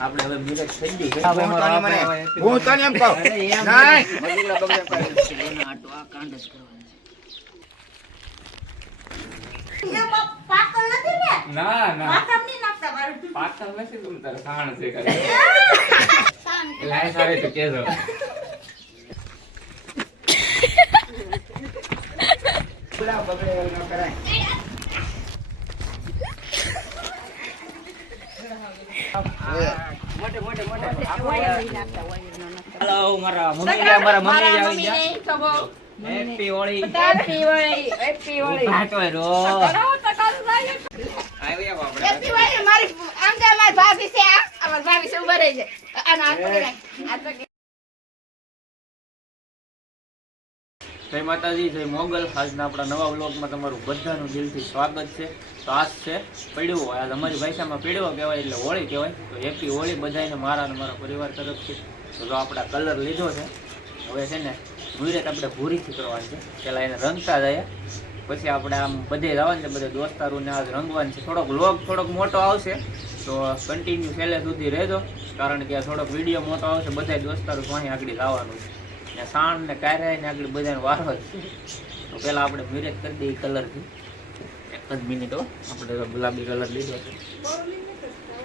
આપણે હવે મિરજ થઈ ગઈ હું તને મને. હું તને એમ કહું. નહીં આટો આ કાંડ જ કરવાનો છે પાકલ નથી ને? ના પાછળ નથી તું તારે સાણ છે કરે લાય સારે તો કેજો બગડે ન કરાય. હાલો મારા મમ્મી ગયા મારા મમ્મી આવી ગયા happy Holi happy Holi happy Holi ભાટો રો તો આવી આવો આપણે હેપી હોળી મારી આમ તો મારી ભાભી છે આ અમારી ભાભી છે ઊભા રહી છે. આનો હાથ પકડી રાખ. જય માતાજી, જય મોગલ. આજના આપણા નવા વ્લોગમાં તમારું બધાનું દિલથી સ્વાગત છે. તો આજ છે પડ્યો આજ અમારી ભાષામાં પડ્યો કહેવાય એટલે હોળી કહેવાય. તો હેપી હોળી બધાને મારા અને મારા પરિવાર તરફથી. તો જો આપણા કલર લીધો છે, હવે છે ને મુહૂર્ત આપણે ભૂરીથી કરવાની છે. પહેલાં એને રંગતા જઈએ. પછી આપણે આમ બધે જવાનું છે, બધે દોસ્તારોને આજ રંગવાનું છે. થોડોક લોગ થોડોક મોટો આવશે, તો કન્ટિન્યુ છેલ્લે સુધી રહેજો. કારણ કે થોડોક વીડિયો મોટો આવશે બધા દોસ્તારો અહીં આગળ લાવવાનું છે. ને સાણ ને કાયરા ને આગળ બધાને વારો તો પહેલાં આપણે મિરેજ કરી દઈએ કલરથી એક જ મિનિટ હો. આપણે ગુલાબી કલર લીધો છે.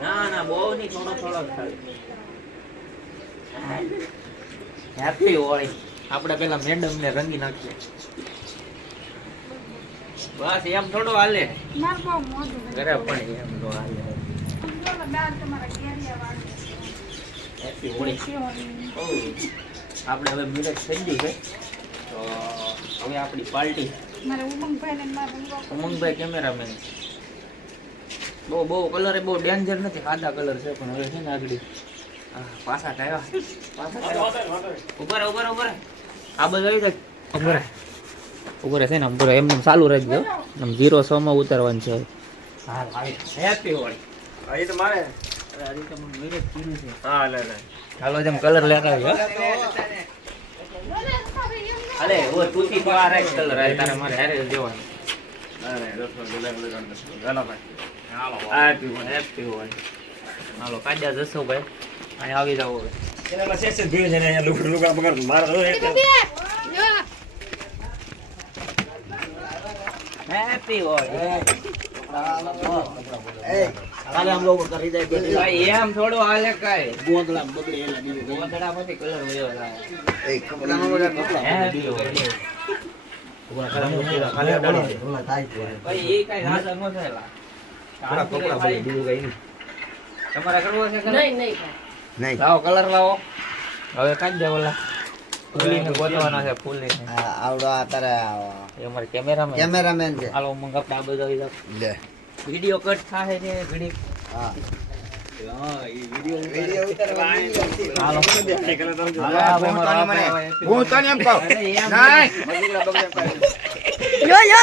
ના ના બહુ નહીં થોડો થોડો હેપી હોળી આપણે પેલા મેડમ ને રંગી નાખીએ. બસ એમ થોડો હાલે. ઘરે પણ એમ તો હાલે. હેપી હોળી આપણે હવે મિરેજ થઈ ગયું છે. તો હવે આપણી પાર્ટી. મારે ઉમંગભાઈ કેમેરામેન બહુ બહુ કલર બહુ ડેન્જર નથી સાદા કલર છે પણ હવે છે ને આગળ. પાછા કાઢ્યા પાછા ઉપર ઉપર. આ બધું આવી જાય. ઉપર. ઉપર રહે છે ને ઉપર એમ ચાલુ રહી. ગયો આમ ઝીરો સો માં ઉતારવાનું છે. હા આવી હેપી હોળી અહીં તો મારે અરે આજે તો મને મિરેજ કીધું છે. હા લે લે. ચાલો જેમ કલર લેતા આવ્યો અરે ઓ તૂટી તો આ રાઈટ કલર આ તારે મારે હારે દેવાનું અરે દોસ્તો ગુલાબ લગાડ દસ ચાલો ભાઈ. હાલો હેપી હોળી હેપી હોળી હાલો કાઢ્યા જશો ભાઈ. અને આવી જાવ હવે. એનામાં જ ભીડ છે ને અહીંયા લુગડા લુગડા બગાડ મારે હેપી એક હેપી હોળી કાલે આમ લોકો કરી જાય ભાઈ એમ થોડું હાલે ગોંદલા બગડે એલા બીજું કલર વયો એ ન. તમારે કરવો છે? નહીં લાવો કલર લાવો હવે કાઢ દે ઓલા ફૂલીને ગોતવાના છે ફૂલીને આવડો આ તારે એ અમારે કેમેરામેન કેમેરામેન છે. હાલો મંગ આપણે આ બધા લે. વીડિયો કટ થાય છે ઘડી હા. હું હું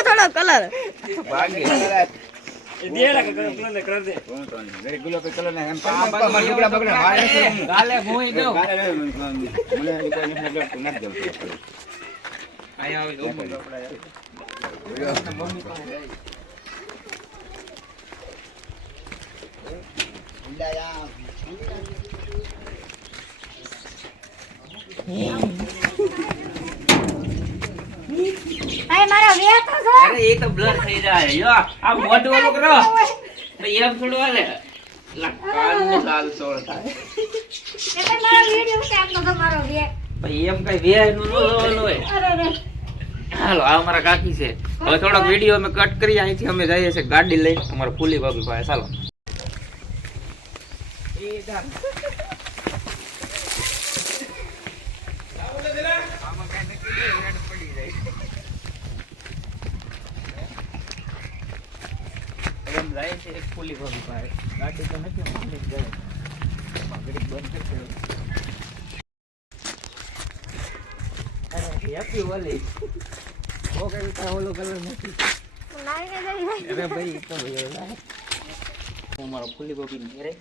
થોડો કલર ગાલે ભૂઈ એ તો બ્લર થઈ જાય યો આ મોઢું ઓલું કરો તો એમ થોડું હાલે લા કાનને લાલ સોળ થાય એટલે મારો વિડિયો છે આટલો તો મારો વે ભાઈ એમ કઈ વેયનું નો ઓલું હોય અરે રે હાલો આ અમારા કાકી છે. હવે થોડોક વીડિયો અમે કટ કરી અહીંથી અમે જઈએ છીએ ગાડી લઈ અમારા ફૂલી ભાભી પાસે. ચાલો જાય છે એક ફૂલી ભાભી પાસે. ગાડી તો નથી જ જાય બંધ કરી અરે હેપી તારો ઓલો કલર નથી હું મારો ફૂલી ગોપી ઘરે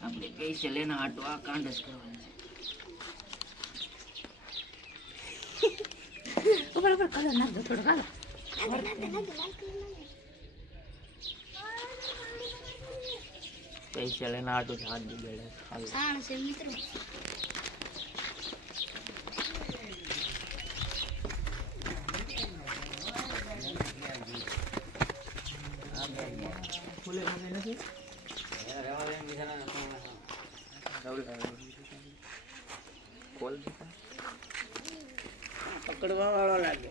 આપણે કઈ છે લેના આટો આ કાંડ જ છે કલર નાખ થોડો હાલો સ્પેશિયલ એના હાટું જ હાથ ખાલી સાણ છે મિત્રો. પકડવા વાળો લાગે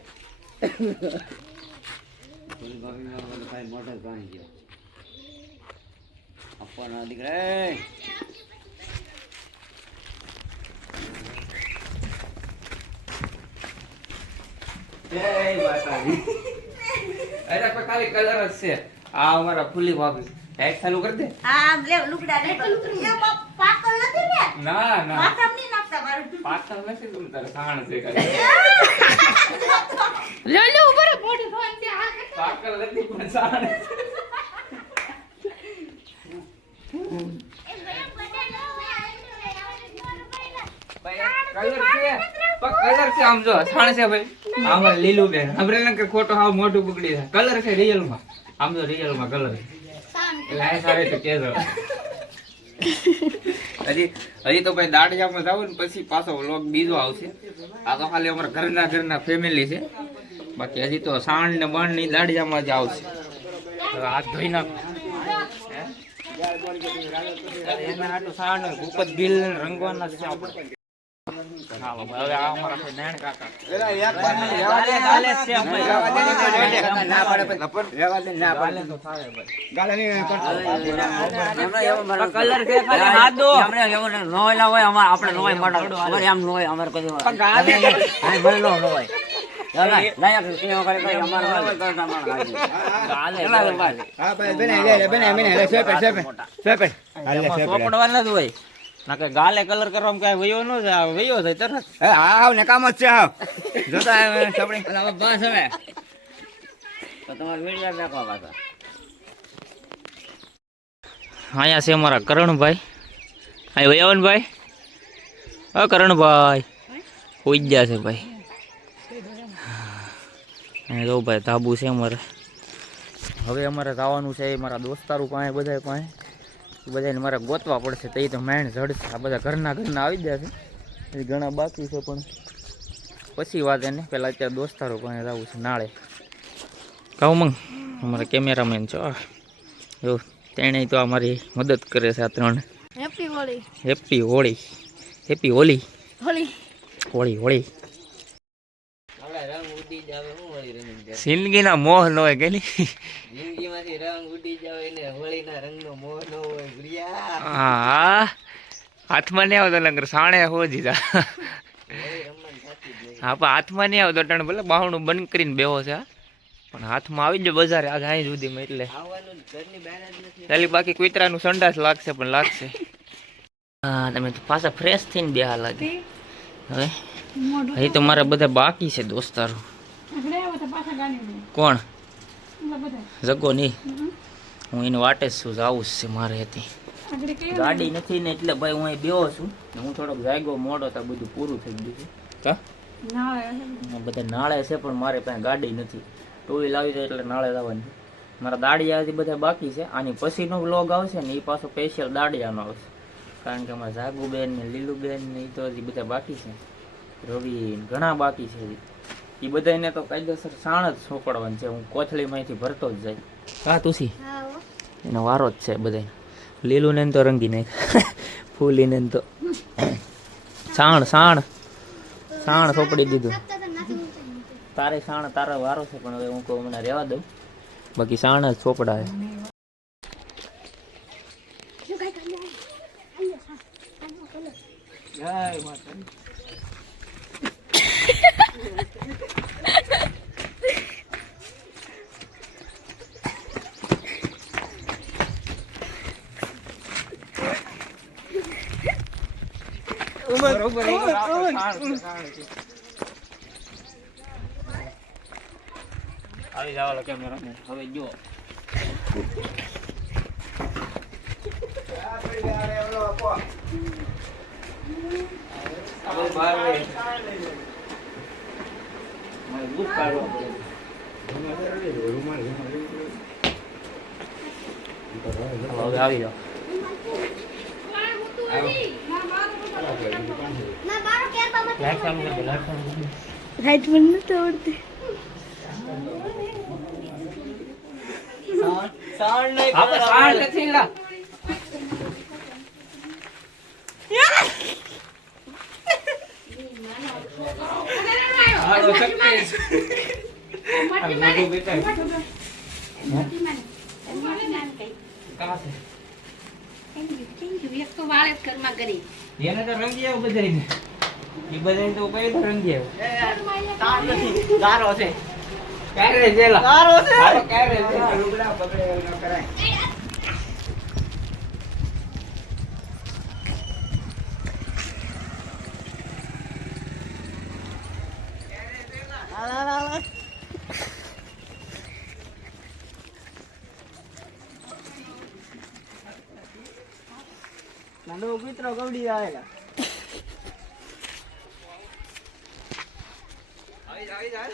આપવાના દીકરા જય માતાજી. અરે ખાલી કલર જ છે. આ અમારા ફૂલી ભાભી. લાઈટ ચાલુ કરી દે. હા લે લુગડા લે એ પાકલ નથી ને ના ના. માથામાં નહીં નાખતા મારું? પાછળ નથી તું તારે સાણ છે કરે લે લે ઉપર મોટી ફોન દે આ પાકલ નથી પણ સાણ છે. કલર છે છે. આમ જો છાણ છે ભાઈ. આમાં લીલું બેન. કે ખોટો હાવ મોટું બગડી જાય. કલર છે રિયલમાં. આમ જો રિયલમાં કલર એટલે આ સારે તો કેજો. હજી હજી તો ભાઈ દાડિયામાં જાવ ને પછી પાછો વ્લોગ બીજો આવશે. આ તો ખાલી અમારા ઘરના ઘરના ફેમિલી છે. બાકી હજી તો સાણ ને બણની દાડિયામાં જ આવશે. હાથ ધોઈ નાખો. રંગવાના છે આપણે. હા નોય મળે એમ નોય અમારે. ના પછી ના ગાલે હા ભાઈ બેને બેને બેને લે સોપે સોપે સોપે હાલે એમાં સોપે ચોપડવા હોય ના કે ગાલે કલર કરવામાં કઈ વયો ન જાય વયો જાય તરત. હે હા હાવ ને કામ જ છે હા જોતા આવે પાછા. અહીંયા છે અમારા કરણભાઈ. અહીં વયાવનભાઈ. હા કરણભાઈ. હોઈ જ ગયા છે ભાઈ. અહીંયા જો ભાઈ ધાબુ છે અમારે. હવે અમારે જવાનું છે મારા દોસ્તારું પાસે બધા પાસે. બધાને મારે ગોતવા પડશે તો એ તો મેણ જડશે. આ બધા ઘરના ઘરના આવી ગયા છે. એ ઘણા બાકી છે પણ. પછી વાત એને પેલા અત્યારે દોસ્તારો પણ જવું છે નાળે. કહું મંગ? અમારા કેમેરામેન છો. જો તેણે તો અમારી મદદ કરે છે આ ત્રણ. Happy Holi happy Holi happy Holi Holi Holi Holi જિંદગીના મોહ ન હોય કે હા હાથમાં નહીં આવતો લંગર સાણે હો જીધા. હા પણ હાથમાં નહીં આવતો ટણ ભલે બાવણું બંધ કરીને બેહો છે પણ હાથમાં આવી જાય બજારે આજ અહીં સુધીમાં એટલે. ચાલી બાકી કુતરાનું સંડાસ લાગશે પણ લાગશે. હા તમે તો પાછા ફ્રેશ થઈને બેહા લાગે. હવે? અહીં તો મારા બધા બાકી છે દોસ્તારો. કોણ? જગો નહીં. હું એને વાટે જ છું જાવું જ છે મારે હતી ગાડી નથી ને એટલે ભાઈ હું અહીં બેહો છું. હું થોડોક જાગ્યો મોડો તો બધું પૂરું થઈ ગયું છે. બધા નાળે છે પણ મારે પાસે ગાડી નથી. ટુ વ્હીલ આવી જાય એટલે નાળે જવાની. મારા દાડિયાથી બધા બાકી છે. આની પછીનો વ્લોગ આવશે ને એ પાછો સ્પેશિયલ દાડિયાનો આવશે. કારણ કે અમારા જાગુબેન ને લીલુબેન ને એ તો હજી બધા બાકી છે. રવિ ઘણા બાકી છે હજી. એ બધાને તો કાયદેસર સાણ જ સોંપડવાનું છે. હું કોથળીમાંથી ભરતો જ જાય. હા તુસી એનો વારો જ છે બધાને લીલું ને તો રંગી નાખ. ફૂલીને તો. સાણ સાણ. સાણ સોપડી દીધું. તારે સાણ તારો વારો છે પણ હવે હું કહું મને રહેવા દઉં. બાકી સાણ જ ચોપડાય આવી જવા કેમેરા હવે જો. હવે આવી જાઓ મારો કેરબા મત લાઈટ ચાલુ કરી દે લાઈટ ચાલુ કરી દે રાઈટ મને નથી આવડતી આપણે સાંજ નથી લા. હાલો, શક્તિ. આ મોઢું બેઠા. કાં છે? એક તો વાળે જ ઘરમાં કરી એને તો રંગી આવ બધાયને. ઈ બધાયને તો કઈ તો રંગી આવ. ગારો છે. ક્યારે જેલા? ગારો છે. લુગડા બગડે ન કરાય. નાનો મિત્રો ગવડી આવેલા. આવી જા, આવી જા.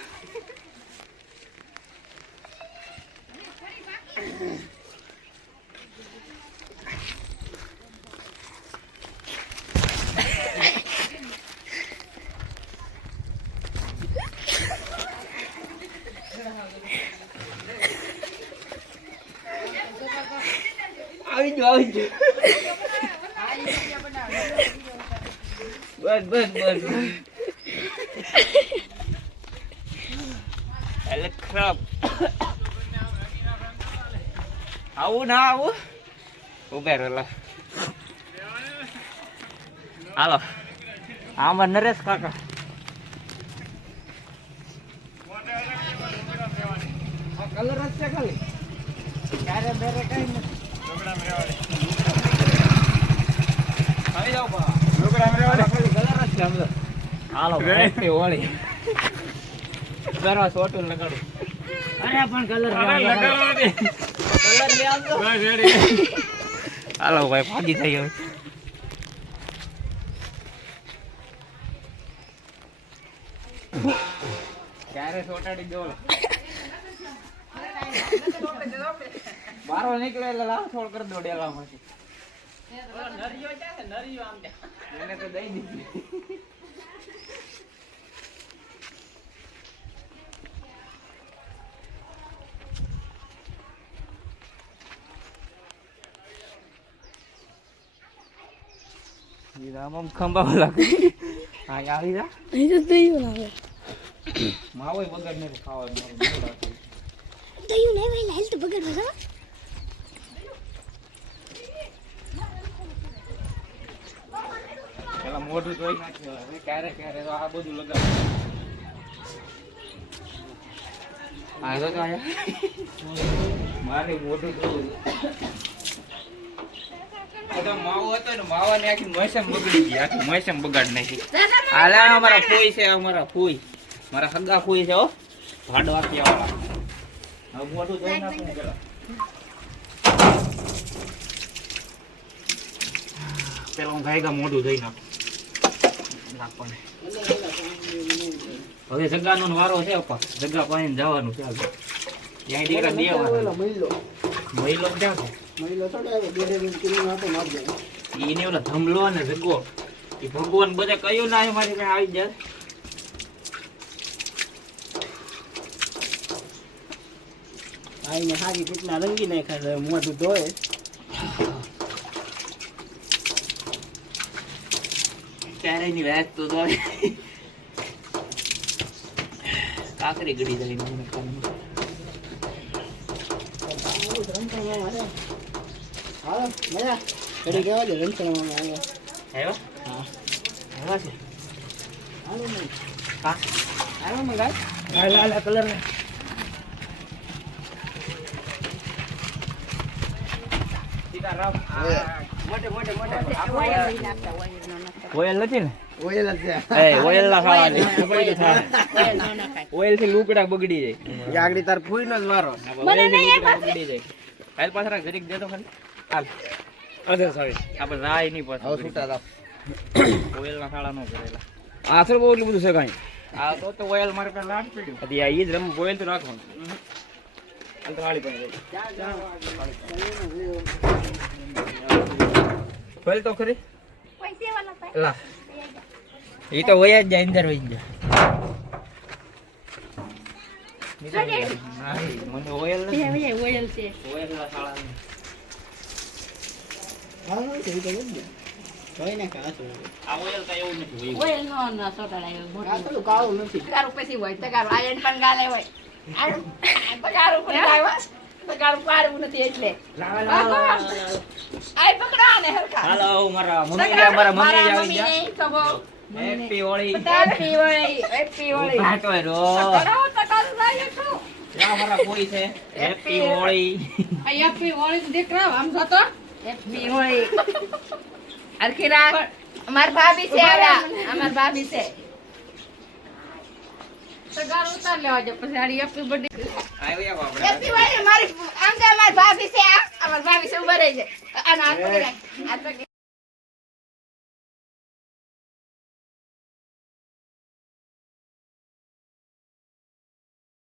આવી ગયો આવી ગયો બસ બસ બસ એટલે ખરાબ. આવું ના આવું. ઉભે રહેલા હાલો. આમાં નરેશ કાકા. કલર જ છે ખાલી. ક્યારે બેરે કઈ નથી. હાલો હોળી. ગરવા સોટું લગાડું. અરે પણ કલર કલર લે આવજો હાલો ભાઈ ભાગી થઈ હવે ક્યારે સોટાડી દો બારો નીકળે એટલે લાવ થોડ કરી દોડેલા ડેલામાંથી. નરિયો ક્યાં છે? નરિયો આમ એને તો દઈ દીધી. આમ ખંભા લાગે. હા આવી જા. અહીં તો દહીં બનાવે માવો બગાડ ને રાખે. દહીં નહીં ભાઈ લાલ તો બગડ બગડ પેલા મોઢું ધોઈ નાખ્યું ક્યારે ક્યારે? તો આ બધું લગાવ આ તો મારે મોઢું તો માવો હતો ને માવાની આખી મસમ બગડી ગઈ આખી મસમ બગાડ નાખી. આલે અમારા ફોઈ છે અમારા ફોઈ. મારા હગા ફોઈ છે હો. ભાડો આપી વાળા હવે મોઢું ધોઈ નાખું પેલા પેલા હું ગાયગા મોઢું ધોઈ નાખું. હવે જગાનો નો વારો છે અપા. જગા પાણી જવાનું છે આગળ ત્યાં દીકરા દેવા મહિલો ક્યાં છે? એને ઓલા ધમલો ને જગો. એ ભગવાન બધે કયું ના મારી પાસે આવી જાય આઈને હારી રંગી નાખ્યા મોઢું ધોય ક્યારે ની વાત તો જોઈ કાકરી ઘડી જાય મને. હાલો મજા ઘડી કેવા છે રંચણામાં આવ્યો. આવ્યો? હા. આવ્યો છે? હાલો ને હા. આવ્યો મંગાય લાલ લાલ કલર ને. સીતારામ મોટે મોટે મોટે. ઓયલ નથી ને? ઓયલ જ છે એ ઓયલ ના ખાવાની ઓયલથી લુકડા બગડી જાય. આગળ તાર ફૂઈનો જ વારો. બગડી જાય. હાલ પાછળ જરીક દે તો ખાલી. હાલ. અધર સોરી આપણે રાય નહીં હવે પાછળ છૂટા થાવ. ઓયલ ના ખાડા નો કરેલા આથર બહુ એટલું બધું છે કાંઈ. આ તો તો ઓયલ મારે પેલા લાટ પડ્યું. હતી આ ઈ જ રમ બોયલ તો રાખવાનું. હાલ તો હાલી પણ ઓયલ તો ખરી? લા. એ તો વયા જ જાય અંદર વહી જાય. હા, મને ઓયલ નથી ઓયલ છે ઓયલના શાળાની. આ ઓયલ કાંઈ એવું નથી વહી નો ના સોટાડા મોટું કાળું નથી તગારું પછી હોય તગારું આયન પણ ગાલે હોય આ- તગારું પણ ગાય હોય. પાડવું નથી એટલે આય પકડો આને હરખા હાલો મારા મમ્મી ને મારા મમ્મી આવી ગયા તો બહુ happy Holi happy Holi happy Holi ઊભા રો કરો તગારું લાવ્યો છું લા મારા કોઈ છે હેપી હોળી આ હેપી હોળી તો આમ જોતો રાખ અમાર ભાભી છે આવ્યા અમાર ભાભી છે. તગારું ઉતાર લેવા જો પછી આડી આપણે હેપી મારી આમ તો અમાર ભાભી છે આ. અમાર ભાભી છે ઊભા રહી છે.